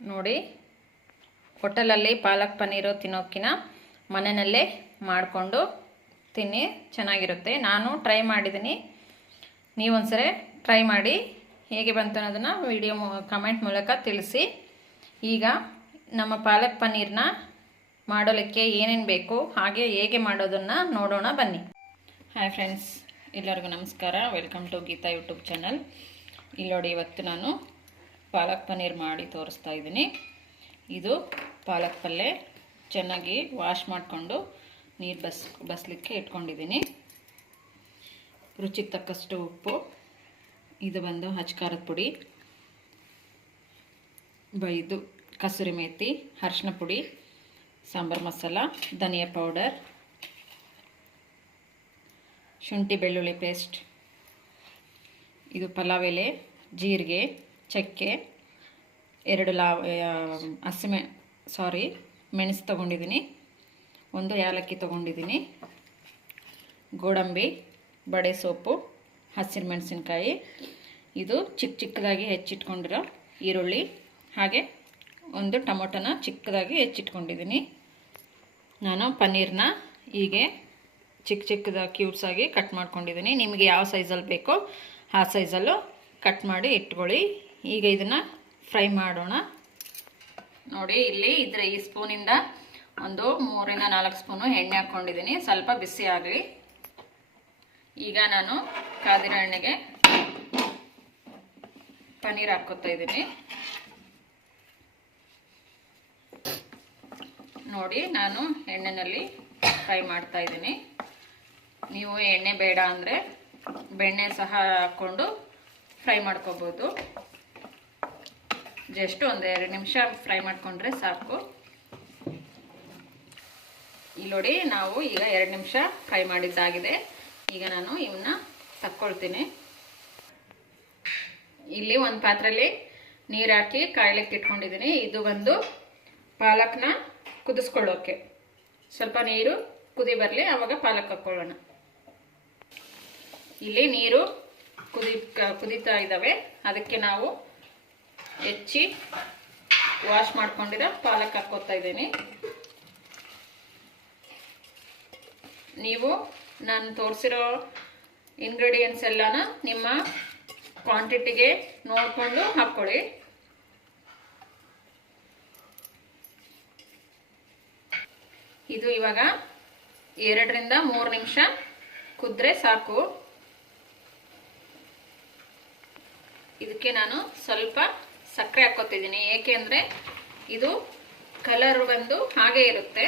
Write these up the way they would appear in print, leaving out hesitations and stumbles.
ನೋಡಿ, ಹೋಟೆಲಲ್ಲಿ ಪಾಲಕ್ ಪನ್ನೀರು ತಿನ್ನೋಕ್ಕಿಂತ ಮನೆಯಲ್ಲೇ ಮಾಡಿಕೊಂಡು ತಿನ್ನಿ, ಚೆನ್ನಾಗಿರುತ್ತೆ. ನಾನು ಟ್ರೈ ಮಾಡಿದ್ದೀನಿ, ನೀವೊಂದ್ಸರಿ ಟ್ರೈ ಮಾಡಿ ಹೇಗೆ ಬಂತು ಅನ್ನೋದನ್ನು ವಿಡಿಯೋ ಕಮೆಂಟ್ ಮೂಲಕ ತಿಳಿಸಿ. ಈಗ ನಮ್ಮ ಪಾಲಕ್ ಪನ್ನೀರನ್ನ ಮಾಡೋಲಿಕ್ಕೆ ಏನೇನು ಬೇಕು ಹಾಗೆ ಹೇಗೆ ಮಾಡೋದನ್ನು ನೋಡೋಣ ಬನ್ನಿ. ಹಾಯ್ ಫ್ರೆಂಡ್ಸ್, ಎಲ್ಲರಿಗೂ ನಮಸ್ಕಾರ. Welcome to Geeta YouTube channel. ಇಲ್ಲಿ ನೋಡಿ, ಇವತ್ತು ನಾನು ಪಾಲಕ್ ಪನ್ನೀರ್ ಮಾಡಿ ತೋರಿಸ್ತಾ ಇದ್ದೀನಿ. ಇದು ಪಾಲಕ್ ಪಲ್ಯ ಚೆನ್ನಾಗಿ ವಾಶ್ ಮಾಡಿಕೊಂಡು ನೀರು ಬಸ್ಲಿಕ್ಕೆ ಇಟ್ಕೊಂಡಿದ್ದೀನಿ. ರುಚಿಗೆ ತಕ್ಕಷ್ಟು ಉಪ್ಪು, ಇದು ಬಂದು ಖಾರದ ಪುಡಿ, ಇದು ಕಸೂರಿ ಮೇಥಿ, ಅರಿಶಿನ ಪುಡಿ, ಸಾಂಬಾರು ಮಸಾಲ, ಧನಿಯಾ ಪೌಡರ್, ಶುಂಠಿ ಬೆಳ್ಳುಳ್ಳಿ ಪೇಸ್ಟ್, ಇದು ಪಲಾವ್ ಎಲೆ, ಜೀರಿಗೆ, ಚಕ್ಕೆ, 2 ಮೆಣಸು ತೊಗೊಂಡಿದ್ದೀನಿ, 1 ಏಲಕ್ಕಿ ತೊಗೊಂಡಿದ್ದೀನಿ, ಗೋಡಂಬಿ, ಬಡೆ ಸೊಪ್ಪು, ಹಸಿರು ಮೆಣಸಿನ್ಕಾಯಿ, ಇದು ಚಿಕ್ಕದಾಗಿ ಹೆಚ್ಚಿಟ್ಕೊಂಡಿರೋ ಈರುಳ್ಳಿ, ಹಾಗೆ 1 ಟೊಮೊಟೊನ ಚಿಕ್ಕದಾಗಿ ಹೆಚ್ಚಿಟ್ಕೊಂಡಿದ್ದೀನಿ. ನಾನು ಪನ್ನೀರ್ನ ಹೀಗೆ ಚಿಕ್ಕದಾಗಿ ಕ್ಯೂಬ್ಸಾಗಿ ಕಟ್ ಮಾಡ್ಕೊಂಡಿದ್ದೀನಿ. ನಿಮಗೆ ಯಾವ ಸೈಜಲ್ಲಿ ಬೇಕೋ ಆ ಸೈಜಲ್ಲೂ ಕಟ್ ಮಾಡಿ ಇಟ್ಕೊಳ್ಳಿ. ಈಗ ಇದನ್ನು ಫ್ರೈ ಮಾಡೋಣ. ನೋಡಿ, ಇಲ್ಲಿ ಈ ಸ್ಪೂನಿಂದ ಒಂದು 3 ರಿಂದ 4 ಸ್ಪೂನು ಎಣ್ಣೆ ಹಾಕ್ಕೊಂಡಿದ್ದೀನಿ. ಸ್ವಲ್ಪ ಬಿಸಿ ಆಗಲಿ. ಈಗ ನಾನು ಕಾದಿರೋ ಎಣ್ಣೆಗೆ ಪನ್ನೀರ್ ಹಾಕ್ಕೊತಾ ಇದ್ದೀನಿ. ನೋಡಿ, ನಾನು ಎಣ್ಣೆಯಲ್ಲಿ ಫ್ರೈ ಮಾಡ್ತಾ ಇದ್ದೀನಿ. ನೀವು ಎಣ್ಣೆ ಬೇಡ ಅಂದರೆ ಬೆಣ್ಣೆ ಸಹ ಹಾಕ್ಕೊಂಡು ಫ್ರೈ ಮಾಡ್ಕೋಬೋದು. ಜಸ್ಟ್ 1-2 ನಿಮಿಷ ಫ್ರೈ ಮಾಡಿಕೊಂಡ್ರೆ ಸಾಕು. ಇಲ್ಲಿ ನೋಡಿ, ನಾವು ಈಗ 2 ನಿಮಿಷ ಫ್ರೈ ಮಾಡಿದ್ದಾಗಿದೆ. ಈಗ ನಾನು ಇವನ್ನ ತಕ್ಕೊಳ್ತೀನಿ. ಇಲ್ಲಿ ಒಂದು ಪಾತ್ರೆಯಲ್ಲಿ ನೀರು ಹಾಕಿ ಕಾಯ್ಲಿಕ್ಕೆ ಇಟ್ಕೊಂಡಿದ್ದೀನಿ. ಇದು ಬಂದು ಪಾಲಕ್ನ ಕುದಿಸ್ಕೊಳ್ಳೋಕೆ. ಸ್ವಲ್ಪ ನೀರು ಕುದಿ ಬರಲಿ, ಆವಾಗ ಪಾಲಕ್ ಹಾಕ್ಕೊಳ್ಳೋಣ. ಇಲ್ಲಿ ನೀರು ಕುದೀತಾ ಇದ್ದಾವೆ. ಅದಕ್ಕೆ ನಾವು ಹೆಚ್ಚಿ ವಾಶ್ ಮಾಡ್ಕೊಂಡಿರೋ ಪಾಲಕ್ ಹಾಕ್ಕೊತಾ ಇದ್ದೀನಿ. ನೀವು ನಾನು ತೋರಿಸಿರೋ ಇಂಗ್ರೀಡಿಯೆಂಟ್ಸ್ ಎಲ್ಲನ ನಿಮ್ಮ ಕ್ವಾಂಟಿಟಿಗೆ ನೋಡಿಕೊಂಡು ಹಾಕ್ಕೊಳ್ಳಿ. ಇದು ಇವಾಗ 2 ರಿಂದ 3 ನಿಮಿಷ ಕುದ್ರೆ ಸಾಕು. ಇದಕ್ಕೆ ನಾನು ಸ್ವಲ್ಪ ಸಕ್ಕರೆ ಹಾಕ್ಕೊತಿದ್ದೀನಿ. ಏಕೆಂದರೆ ಇದು ಕಲರ್ ಬಂದು ಹಾಗೆ ಇರುತ್ತೆ,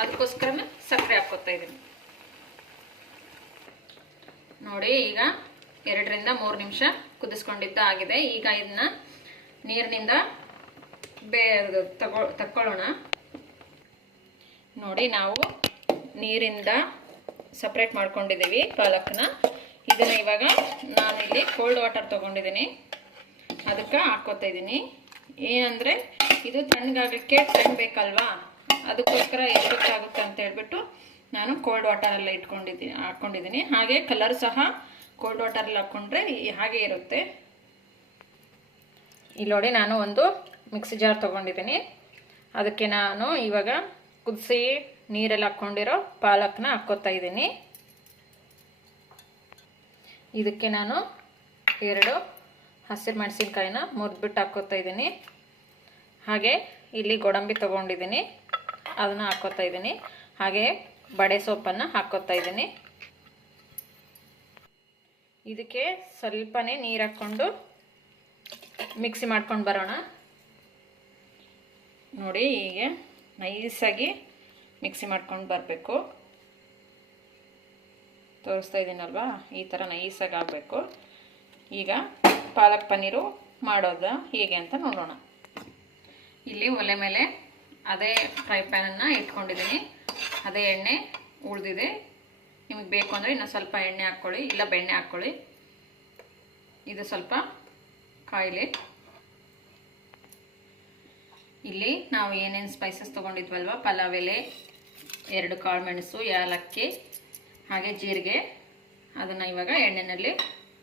ಅದಕ್ಕೋಸ್ಕರ ಸಕ್ಕರೆ ಹಾಕ್ಕೊತಾ ಇದ್ದೀನಿ. ನೋಡಿ, ಈಗ 2 ರಿಂದ 3 ನಿಮಿಷ ಕುದಿಸ್ಕೊಂಡಿದ್ದ ಆಗಿದೆ. ಈಗ ಇದನ್ನ ನೀರಿನಿಂದ ತಕ್ಕೊಳ್ಳೋಣ. ನೋಡಿ, ನಾವು ನೀರಿಂದ ಸಪ್ರೇಟ್ ಮಾಡ್ಕೊಂಡಿದ್ದೀವಿ ಪಾಲಕ್ನ. ಇದನ್ನು ಇವಾಗ ನಾನಿಲ್ಲಿ ಕೋಲ್ಡ್ ವಾಟರ್ ತೊಗೊಂಡಿದ್ದೀನಿ, ಅದಕ್ಕೆ ಹಾಕ್ಕೋತಾ ಇದ್ದೀನಿ. ಏನಂದರೆ ಇದು ತಣ್ಣಗಾಗಲಿಕ್ಕೆ ಟೈಮ್ ಬೇಕಲ್ವಾ, ಅದಕ್ಕೋಸ್ಕರ ಎಷ್ಟೊತ್ತಾಗುತ್ತೆ ಅಂತ ಹೇಳ್ಬಿಟ್ಟು ನಾನು ಕೋಲ್ಡ್ ವಾಟರೆಲ್ಲ ಹಾಕ್ಕೊಂಡಿದ್ದೀನಿ. ಹಾಗೆ ಕಲರ್ ಸಹ ಕೋಲ್ಡ್ ವಾಟರಲ್ಲಿ ಹಾಕ್ಕೊಂಡ್ರೆ ಹಾಗೆ ಇರುತ್ತೆ. ಇಲ್ಲಿ ನೋಡಿ, ನಾನು ಒಂದು ಮಿಕ್ಸಿ ಜಾರ್ ತೊಗೊಂಡಿದ್ದೀನಿ. ಅದಕ್ಕೆ ನಾನು ಇವಾಗ ಕುದಿಸಿ ನೀರಲ್ಲಿ ಹಾಕ್ಕೊಂಡಿರೋ ಪಾಲಕ್ನ ಹಾಕ್ಕೋತಾ ಇದ್ದೀನಿ. ಇದಕ್ಕೆ ನಾನು 2 ಹಸಿರು ಮೆಣಸಿನ್ಕಾಯಿನ ಮುರಿದ್ಬಿಟ್ಟು ಹಾಕ್ಕೋತಾ ಇದ್ದೀನಿ. ಹಾಗೆ ಇಲ್ಲಿ ಗೋಡಂಬಿ ತೊಗೊಂಡಿದ್ದೀನಿ, ಅದನ್ನು ಹಾಕ್ಕೋತಾ ಇದ್ದೀನಿ. ಹಾಗೆ ಬಡೆ ಸೊಪ್ಪನ್ನು ಹಾಕ್ಕೋತಾ ಇದ್ದೀನಿ. ಇದಕ್ಕೆ ಸ್ವಲ್ಪನೇ ನೀರು ಹಾಕ್ಕೊಂಡು ಮಿಕ್ಸಿ ಮಾಡ್ಕೊಂಡು ಬರೋಣ. ನೋಡಿ, ಹೀಗೆ ನೈಸಾಗಿ ಮಿಕ್ಸಿ ಮಾಡ್ಕೊಂಡು ಬರಬೇಕು. ತೋರಿಸ್ತಾ ಇದ್ದೀನಲ್ವಾ, ಈ ಥರ ನೈಸಾಗಿ ಆಗಬೇಕು. ಈಗ ಪಾಲಕ್ ಪನ್ನೀರು ಮಾಡೋದು ಹೇಗೆ ಅಂತ ನೋಡೋಣ. ಇಲ್ಲಿ ಒಲೆ ಮೇಲೆ ಅದೇ ಫ್ರೈ ಪ್ಯಾನನ್ನು ಇಟ್ಕೊಂಡಿದ್ದೀನಿ. ಅದೇ ಎಣ್ಣೆ ಉಳಿದಿದೆ. ನಿಮಗೆ ಬೇಕು ಅಂದರೆ ಇನ್ನೂ ಸ್ವಲ್ಪ ಎಣ್ಣೆ ಹಾಕ್ಕೊಳ್ಳಿ, ಇಲ್ಲ ಬೆಣ್ಣೆ ಹಾಕ್ಕೊಳ್ಳಿ. ಇದು ಸ್ವಲ್ಪ ಕಾಯಿಲೆ. ಇಲ್ಲಿ ನಾವು ಏನೇನು ಸ್ಪೈಸಸ್ ತೊಗೊಂಡಿದ್ವಲ್ವ, ಪಲಾವ್ ಎಲೆ, 2 ಕಾಳು ಮೆಣಸು, ಏಲಕ್ಕಿ, ಹಾಗೆ ಜೀರಿಗೆ, ಅದನ್ನು ಇವಾಗ ಎಣ್ಣೆಯಲ್ಲಿ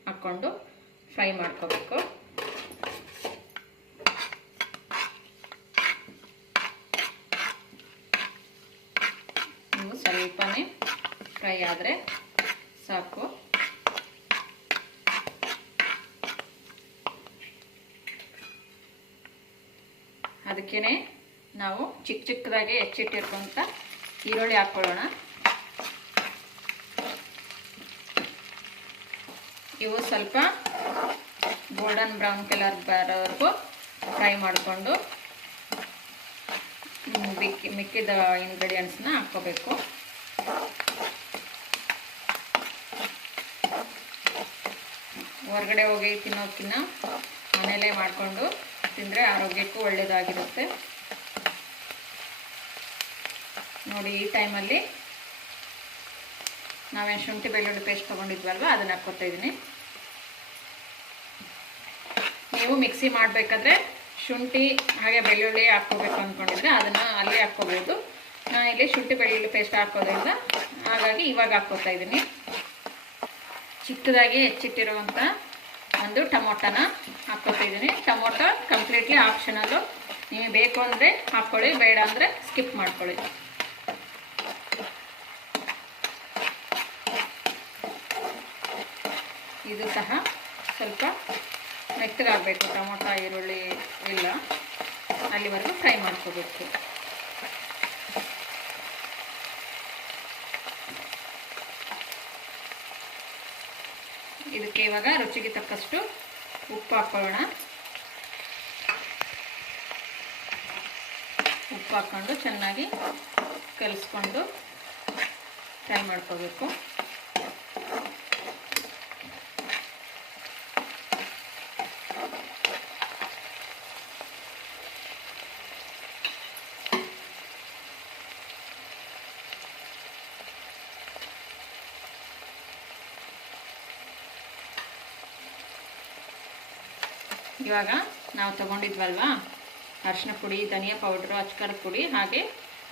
ಹಾಕ್ಕೊಂಡು ಫ್ರೈ ಮಾಡ್ಕೋಬೇಕು. ಫ್ರೈ ಆದರೆ ಸಾಕು. ಅದಕ್ಕೇ ನಾವು ಚಿಕ್ಕದಾಗಿ ಹೆಚ್ಚಿಟ್ಟಿರ್ಕೊಂತ ಈರುಳ್ಳಿ ಹಾಕ್ಕೊಳ್ಳೋಣ. ಇವು ಸ್ವಲ್ಪ ಗೋಲ್ಡನ್ ಬ್ರೌನ್ ಕಲರ್ ಬರೋವರೆಗೂ ಫ್ರೈ ಮಾಡಿಕೊಂಡು ಮಿಕ್ಕಿದ ಇಂಗ್ರೀಡಿಯೆಂಟ್ಸ್ನ ಹಾಕ್ಕೋಬೇಕು. ಹೊರಗಡೆ ಹೋಗಿ ತಿನ್ನೋದಕ್ಕಿಂತ ಮನೆಯಲ್ಲೇ ಮಾಡಿಕೊಂಡು ತಿಂದರೆ ಆರೋಗ್ಯಕ್ಕೂ ಒಳ್ಳೆಯದಾಗಿರುತ್ತೆ. ನೋಡಿ, ಈ ಟೈಮಲ್ಲಿ ನಾವೇನು ಶುಂಠಿ ಬೆಳ್ಳುಳ್ಳಿ ಪೇಸ್ಟ್ ತೊಗೊಂಡಿದ್ವಲ್ವ ಅದನ್ನು ಹಾಕ್ಕೊತಾ ಇದ್ದೀನಿ. ನೀವು ಮಿಕ್ಸಿ ಮಾಡಬೇಕಾದ್ರೆ ಶುಂಠಿ ಹಾಗೆ ಬೆಳ್ಳುಳ್ಳಿ ಹಾಕ್ಕೋಬೇಕು ಅಂದ್ಕೊಂಡಿದ್ರೆ ಅದನ್ನು ಅಲ್ಲೇ ಹಾಕ್ಕೋಬೋದು. ನಾನಿಲ್ಲಿ ಶುಂಠಿ ಬೆಳ್ಳುಳ್ಳಿ ಪೇಸ್ಟ್ ಹಾಕೋದ್ರಿಂದ ಹಾಗಾಗಿ ಇವಾಗ ಹಾಕ್ಕೋತಾ ಇದ್ದೀನಿ. ಚಿಕ್ಕದಾಗಿ ಹೆಚ್ಚಿಟ್ಟಿರುವಂಥ ಒಂದು ಟೊಮೊಟೊನ ಹಾಕ್ಕೋತಾ ಇದ್ದೀನಿ. ಟೊಮೊಟೊ ಕಂಪ್ಲೀಟ್ಲಿ ಆಪ್ಷನಲ್ಲು, ನಿಮಗೆ ಬೇಕು ಅಂದರೆ ಹಾಕ್ಕೊಳ್ಳಿ, ಬೇಡ ಅಂದರೆ ಸ್ಕಿಪ್ ಮಾಡ್ಕೊಳ್ಳಿ. ಇದು ಸಹ ಸ್ವಲ್ಪ ಮೆತ್ತಗಾಗಬೇಕು, ಟೊಮೊಟೊ ಈರುಳ್ಳಿ ಇಲ್ಲ ಅಲ್ಲಿವರೆಗೂ ಫ್ರೈ ಮಾಡ್ಕೋಬೇಕು. ಇದಕ್ಕೆ ಇವಾಗ ರುಚಿಗೆ ತಕ್ಕಷ್ಟು ಉಪ್ಪು ಹಾಕ್ಕೊಳ್ಳೋಣ. ಉಪ್ಪು ಹಾಕ್ಕೊಂಡು ಚೆನ್ನಾಗಿ ಕಲಿಸ್ಕೊಂಡು ಫ್ರೈ ಮಾಡ್ಕೋಬೇಕು. ಇವಾಗ ನಾವು ತಗೊಂಡಿದ್ವಲ್ವಾ ಅರಿಶಿನ ಪುಡಿ, ಧನಿಯಾ ಪೌಡ್ರು, ಅಚ್ಕಾರದ ಪುಡಿ ಹಾಗೆ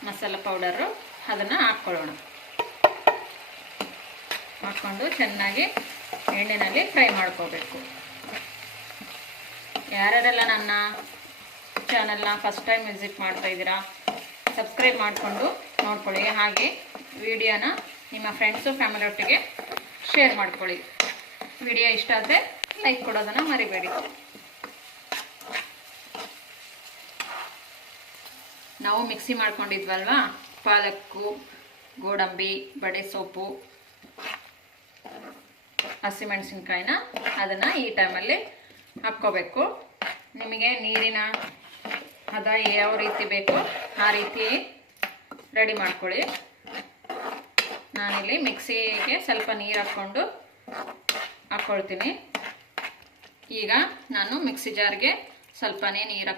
ಮಸಾಲ ಪೌಡರು ಅದನ್ನು ಹಾಕ್ಕೊಳ್ಳೋಣ. ಹಾಕ್ಕೊಂಡು ಚೆನ್ನಾಗಿ ಎಣ್ಣೆಯಲ್ಲಿ ಫ್ರೈ ಮಾಡ್ಕೋಬೇಕು. ಯಾರ್ಯಾರೆಲ್ಲ ನನ್ನ ಚಾನಲ್ನ ಫಸ್ಟ್ ಟೈಮ್ ವಿಸಿಟ್ ಮಾಡ್ತಾ ಇದ್ದೀರಾ ಸಬ್ಸ್ಕ್ರೈಬ್ ಮಾಡಿಕೊಂಡು ನೋಡ್ಕೊಳ್ಳಿ. ಹಾಗೆ ವಿಡಿಯೋನ ನಿಮ್ಮ ಫ್ರೆಂಡ್ಸು ಫ್ಯಾಮಿಲಿ ಒಟ್ಟಿಗೆ ಶೇರ್ ಮಾಡ್ಕೊಳ್ಳಿ. ವಿಡಿಯೋ ಇಷ್ಟ ಆದರೆ ಲೈಕ್ ಕೊಡೋದನ್ನು ಮರಿಬೇಡಿ. ನಾವು ಮಿಕ್ಸಿ ಮಾಡ್ಕೊಂಡಿದ್ವಲ್ವಾ ಪಾಲಕ್ಕು, ಗೋಡಂಬಿ, ಬಡೆ ಸೊಪ್ಪು, ಹಸಿಮೆಣಸಿನ್ಕಾಯಿನ ಅದನ್ನು ಈ ಟೈಮಲ್ಲಿ ಹಾಕ್ಕೋಬೇಕು. ನಿಮಗೆ ನೀರಿನ ಹದ ಯಾವ ರೀತಿ ಬೇಕೋ ಆ ರೀತಿ ರೆಡಿ ಮಾಡ್ಕೊಳ್ಳಿ. ನಾನಿಲ್ಲಿ ಮಿಕ್ಸಿಗೆ ಸ್ವಲ್ಪ ನೀರು ಹಾಕ್ಕೊಳ್ತೀನಿ. ಈಗ ನಾನು ಮಿಕ್ಸಿ ಜಾರ್ಗೆ ಸ್ವಲ್ಪನೇ ನೀರು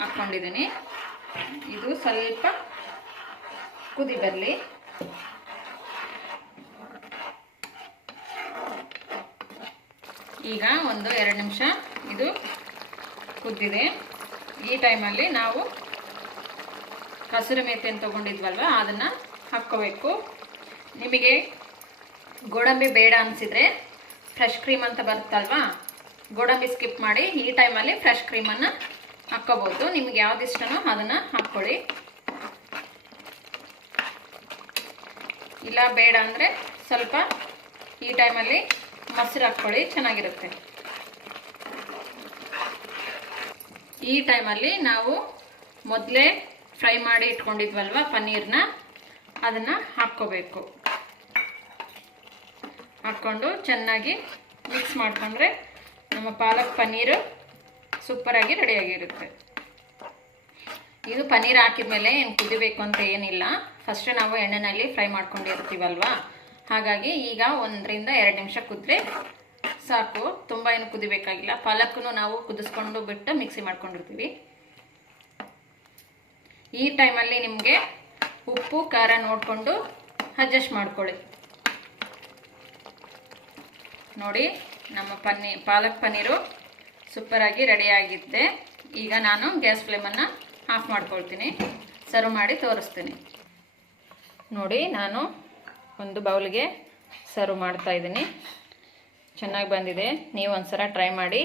ಹಾಕ್ಕೊಂಡಿದ್ದೀನಿ. ಇದು ಸ್ವಲ್ಪ ಕುದಿ ಬರಲಿ. ಈಗ ಒಂದು 2 ನಿಮಿಷ ಇದು ಕುದ್ದಿದೆ. ಈ ಟೈಮಲ್ಲಿ ನಾವು ಕಸೂರಿ ಮೇಥಿಯನ್ನು ತೊಗೊಂಡಿದ್ವಲ್ವ ಅದನ್ನು ಹಾಕ್ಕೋಬೇಕು. ನಿಮಗೆ ಗೋಡಂಬಿ ಬೇಡ ಅನಿಸಿದರೆ ಫ್ರೆಶ್ ಕ್ರೀಮ್ ಅಂತ ಬರುತ್ತಲ್ವಾ, ಗೋಡಂಬಿ ಸ್ಕಿಪ್ ಮಾಡಿ ಈ ಟೈಮಲ್ಲಿ ಫ್ರೆಶ್ ಕ್ರೀಮನ್ನು ಹಾಕ್ಕೋಬೋದು. ನಿಮ್ಗೆ ಯಾವ್ದು ಇಷ್ಟನೋ ಅದನ್ನು ಹಾಕ್ಕೊಳ್ಳಿ. ಇಲ್ಲ ಬೇಡ ಅಂದರೆ ಸ್ವಲ್ಪ ಈ ಟೈಮಲ್ಲಿ ಮೊಸರು ಹಾಕ್ಕೊಳ್ಳಿ, ಚೆನ್ನಾಗಿರುತ್ತೆ. ಈ ಟೈಮಲ್ಲಿ ನಾವು ಮೊದಲೇ ಫ್ರೈ ಮಾಡಿ ಇಟ್ಕೊಂಡಿದ್ವಲ್ವ ಪನ್ನೀರ್ನ ಅದನ್ನು ಹಾಕ್ಕೋಬೇಕು. ಹಾಕ್ಕೊಂಡು ಚೆನ್ನಾಗಿ ಮಿಕ್ಸ್ ಮಾಡಿಕೊಂಡ್ರೆ ನಮ್ಮ ಪಾಲಕ್ ಪನ್ನೀರು ಸೂಪರಾಗಿ ರೆಡಿಯಾಗಿರುತ್ತೆ. ಇದು ಪನ್ನೀರ್ ಹಾಕಿದ್ಮೇಲೆ ಏನು ಕುದಿಬೇಕು ಅಂತ ಏನಿಲ್ಲ, ಫಸ್ಟ್ ನಾವು ಎಣ್ಣೆಯಲ್ಲಿ ಫ್ರೈ ಮಾಡ್ಕೊಂಡಿರ್ತೀವಲ್ವಾ, ಹಾಗಾಗಿ ಈಗ 1-2 ನಿಮಿಷ ಕುದ್ರೆ ಸಾಕು. ತುಂಬ ಏನು ಕುದಿಬೇಕಾಗಿಲ್ಲ. ಪಾಲಕ್ಕನ್ನು ನಾವು ಕುದಿಸ್ಕೊಂಡು ಬಿಟ್ಟು ಮಿಕ್ಸಿ ಮಾಡ್ಕೊಂಡಿರ್ತೀವಿ. ಈ ಟೈಮಲ್ಲಿ ನಿಮಗೆ ಉಪ್ಪು ಖಾರ ನೋಡಿಕೊಂಡು ಅಡ್ಜಸ್ಟ್ ಮಾಡ್ಕೊಳ್ಳಿ. ನೋಡಿ, ನಮ್ಮ ಪಾಲಕ್ ಪನ್ನೀರು ಸೂಪರಾಗಿ ರೆಡಿಯಾಗಿದೆ. ಈಗ ನಾನು ಗ್ಯಾಸ್ ಫ್ಲೇಮನ್ನು ಆಫ್ ಮಾಡ್ಕೊಳ್ತೀನಿ, ಸರ್ವ್ ಮಾಡಿ ತೋರಿಸ್ತೀನಿ. ನೋಡಿ, ನಾನು ಒಂದು ಬೌಲ್ಗೆ ಸರ್ವ್ ಮಾಡ್ತಾ ಇದ್ದೀನಿ. ಚೆನ್ನಾಗಿ ಬಂದಿದೆ. ನೀವು ಒಂದ್ಸಲ ಟ್ರೈ ಮಾಡಿ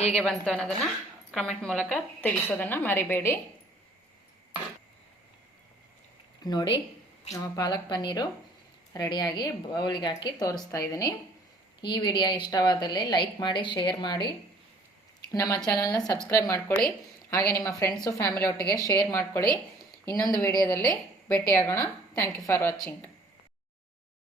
ಹೇಗೆ ಬಂತು ಅನ್ನೋದನ್ನು ಕಮೆಂಟ್ ಮೂಲಕ ತಿಳಿಸೋದನ್ನು ಮರಿಬೇಡಿ. ನೋಡಿ, ನಮ್ಮ ಪಾಲಕ್ ಪನ್ನೀರು ರೆಡಿಯಾಗಿ ಬೌಲಿಗೆ ಹಾಕಿ ತೋರಿಸ್ತಾ ಇದ್ದೀನಿ. ಈ ವಿಡಿಯೋ ಇಷ್ಟವಾದಲ್ಲಿ ಲೈಕ್ ಮಾಡಿ, ಶೇರ್ ಮಾಡಿ, ನಮ್ಮ ಚಾನಲ್ನ ಸಬ್ಸ್ಕ್ರೈಬ್ ಮಾಡ್ಕೊಳ್ಳಿ. ಹಾಗೆ ನಿಮ್ಮ ಫ್ರೆಂಡ್ಸು ಫ್ಯಾಮಿಲಿ ಒಟ್ಟಿಗೆ ಶೇರ್ ಮಾಡ್ಕೊಳ್ಳಿ. ಇನ್ನೊಂದು ವಿಡಿಯೋದಲ್ಲಿ ಭೇಟಿಯಾಗೋಣ. Thank you for watching.